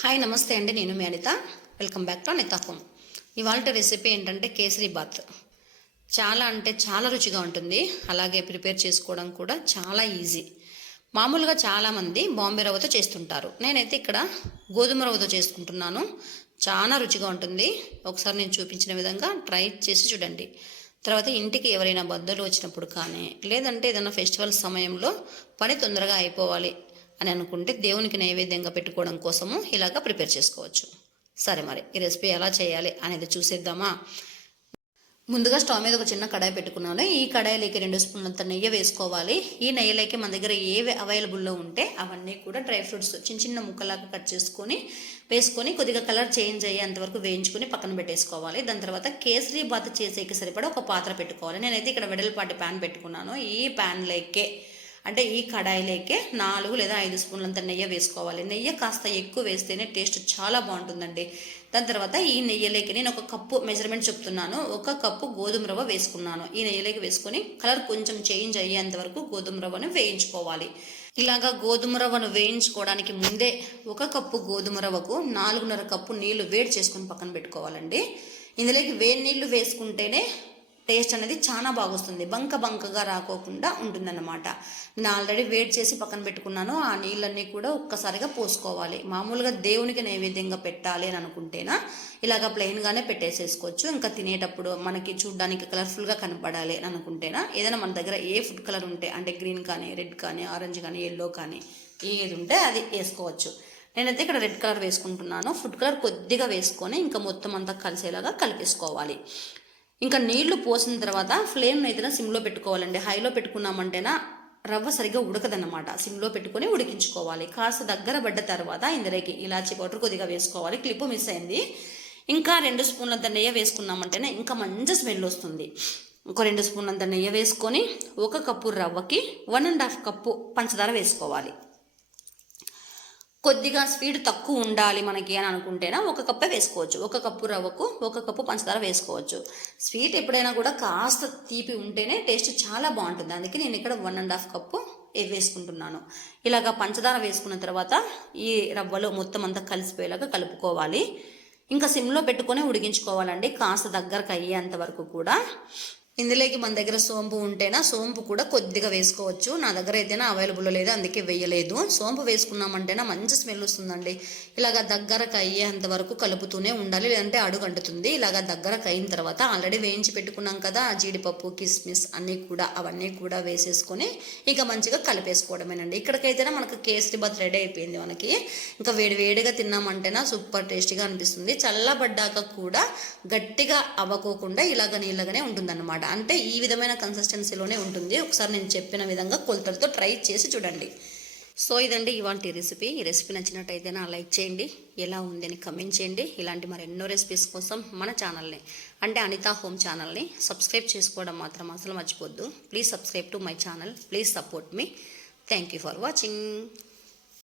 Hi నమస్తే అండి. నేను మీ Anitha. Welcome back to Anitha home ఇవాళ రెసిపీ ఏంటంటే కేసరి బాత్. చాలా అంటే చాలా రుచిగా ఉంటుంది. అలాగే ప్రిపేర్ చేసుకోవడం కూడా చాలా ఈజీ మామూలుగా చాలామంది బాంబే రవ్వతో చేస్తుంటారు. నేనైతే ఇక్కడ గోధుమ రవ్వతో చేసుకుంటున్నాను. చాలా రుచిగా ఉంటుంది. ఒకసారి నేను చూపించిన విధంగా ట్రై చేసి చూడండి. తర్వాత ఇంటికి ఎవరైనా బద్దలు వచ్చినప్పుడు కానీ లేదంటే ఏదైనా ఫెస్టివల్ సమయంలో పని తొందరగా అయిపోవాలి. అని అనుకుంటే దేవునికి నైవేద్యంగా పెట్టుకోవడం కోసము ఇలాగా ప్రిపేర్ చేసుకోవచ్చు. సరే మరి ఈ రెసిపీ ఎలా చేయాలి అనేది చూసేద్దామా? ముందుగా స్టవ్ మీద ఒక చిన్న కడాయి పెట్టుకున్నాను. ఈ కడాయిలోకి రెండు స్పూన్లంత నెయ్యి వేసుకోవాలి. ఈ నెయ్యిలోకి మన దగ్గర ఏవి అవైలబుల్లో ఉంటే అవన్నీ కూడా డ్రై ఫ్రూట్స్ చిన్న చిన్న ముక్కలాగా కట్ చేసుకొని వేసుకొని కొద్దిగా కలర్ చేంజ్ అయ్యేంత వరకు వేయించుకొని పక్కన పెట్టేసుకోవాలి. దాని తర్వాత కేసరి బాత్ చేసేకి సరిపడా ఒక పాత్ర పెట్టుకోవాలి. నేనైతే ఇక్కడ వెడల్పాటి ప్యాన్ పెట్టుకున్నాను. ఈ ప్యాన్లోకే అంటే ఈ కడాయిలోకే నాలుగు లేదా ఐదు స్పూన్లంత నెయ్యి వేసుకోవాలి. నెయ్యి కాస్త ఎక్కువ వేస్తేనే టేస్ట్ చాలా బాగుంటుందండి. దాని తర్వాత ఈ నెయ్యిలోకి నేను ఒక కప్పు మెజర్మెంట్ చెప్తున్నాను. ఒక కప్పు గోధుమ రవ్వ వేసుకున్నాను. ఈ నెయ్యిలోకి వేసుకొని కలర్ కొంచెం చేంజ్ అయ్యేంత వరకు గోధుమ రవ్వను వేయించుకోవాలి. ఇలాగా గోధుమ రవ్వను వేయించుకోవడానికి ముందే ఒక కప్పు గోధుమ రవ్వకు నాలుగున్నర కప్పు నీళ్ళు వేడి చేసుకొని పక్కన పెట్టుకోవాలండి. ఇందులోకి వేడి నీళ్ళు వేసుకుంటేనే టేస్ట్ అనేది చాలా బాగొస్తుంది. బంక బంకగా రాకోకుండా ఉంటుందన్నమాట. నేను ఆల్రెడీ వేడి చేసి పక్కన పెట్టుకున్నాను. ఆ నీళ్ళన్నీ కూడా ఒక్కసారిగా పోసుకోవాలి. మామూలుగా దేవునికి నైవేద్యంగా పెట్టాలి అని అనుకుంటేనా ఇలాగ ప్లెయిన్గానే పెట్టేసేసుకోవచ్చు. ఇంకా తినేటప్పుడు మనకి చూడడానికి కలర్ఫుల్గా కనపడాలి అని అనుకుంటేనా ఏదైనా మన దగ్గర ఏ ఫుడ్ కలర్ ఉంటే అంటే గ్రీన్ కానీ రెడ్ కానీ ఆరెంజ్ కానీ ఎల్లో కానీ ఏది ఉంటే అది వేసుకోవచ్చు. నేనైతే ఇక్కడ రెడ్ కలర్ వేసుకుంటున్నాను. ఫుడ్ కలర్ కొద్దిగా వేసుకొని ఇంకా మొత్తం అంతా కలిసేలాగా కలిపేసుకోవాలి. ఇంకా నీళ్ళు పోసిన తర్వాత ఫ్లేమ్ అయితే సిమ్లో పెట్టుకోవాలండి. హైలో పెట్టుకున్నామంటేనా రవ్వ సరిగ్గా ఉడకదన్నమాట. సిమ్లో పెట్టుకొని ఉడికించుకోవాలి. కాస్త దగ్గర పడ్డ తర్వాత ఇందులోకి ఇలాచి పౌడర్ కొద్దిగా వేసుకోవాలి. క్లిప్ మిస్ అయింది. ఇంకా రెండు స్పూన్లంత నెయ్యి వేసుకున్నామంటేనే ఇంకా మంచి స్మెల్ వస్తుంది. ఒక రెండు స్పూన్లంత నెయ్యి వేసుకొని ఒక కప్పు రవ్వకి వన్ అండ్ హాఫ్ కప్పు పంచదార వేసుకోవాలి. కొద్దిగా స్వీట్ తక్కువ ఉండాలి మనకి అని అనుకుంటేనా ఒక కప్పే వేసుకోవచ్చు. ఒక కప్పు రవ్వకు ఒక కప్పు పంచదార వేసుకోవచ్చు. స్వీట్ ఎప్పుడైనా కూడా కాస్త తీపి ఉంటేనే టేస్ట్ చాలా బాగుంటుంది. అందుకే నేను ఇక్కడ వన్ అండ్ హాఫ్ కప్పు వేసుకుంటున్నాను. ఇలాగా పంచదార వేసుకున్న తర్వాత ఈ రవ్వలో మొత్తం అంతా కలిసిపోయేలాగా కలుపుకోవాలి. ఇంకా సిమ్లో పెట్టుకొని ఉడికించుకోవాలండి. కాస్త దగ్గరకు అయ్యేంత వరకు కూడా. ఇందులోకి మన దగ్గర సోంపు ఉంటేనా సోంపు కూడా కొద్దిగా వేసుకోవచ్చు. నా దగ్గర అయితేనా అవైలబుల్ లేదు అందుకే వేయలేదు. సోంపు వేసుకున్నామంటేనా మంచి స్మెల్ వస్తుందండి. ఇలాగ దగ్గరకు అయ్యేంత వరకు కలుపుతూనే ఉండాలి లేదంటే అడుగు అంటుతుంది ఇలాగ దగ్గరకు అయిన తర్వాత ఆల్రెడీ వేయించి పెట్టుకున్నాం కదా జీడిపప్పు కిస్మిస్ అన్నీ కూడా అవన్నీ కూడా వేసేసుకొని ఇంకా మంచిగా కలిపేసుకోవడమేనండి. ఇక్కడికైతేనే మనకు కేసరి బాత్ రెడీ అయిపోయింది మనకి. ఇంకా వేడి వేడిగా తిన్నామంటేనా సూపర్ టేస్టీగా అనిపిస్తుంది. చల్లబడ్డాక కూడా గట్టిగా అవ్వకోకుండా ఇలాగ నీళ్ళగానే ఉంటుందన్నమాట. అంటే ఈ విధమైన కన్సిస్టెన్సీలోనే ఉంటుంది. ఒకసారి నేను చెప్పిన విధంగా కొలతలతో ట్రై చేసి చూడండి. సో ఇదండి ఇవాంటి రెసిపీ ఈ రెసిపీ నచ్చినట్టయితే నా లైక్ చేయండి. ఎలా ఉంది అని కమెంట్ చేయండి. ఇలాంటి మరి ఎన్నో రెసిపీస్ కోసం మన ఛానల్ని అంటే అనితా హోమ్ ఛానల్ని సబ్స్క్రైబ్ చేసుకోవడం మాత్రం అసలు మర్చిపోద్దు. Please subscribe to my channel please support me thank you for watching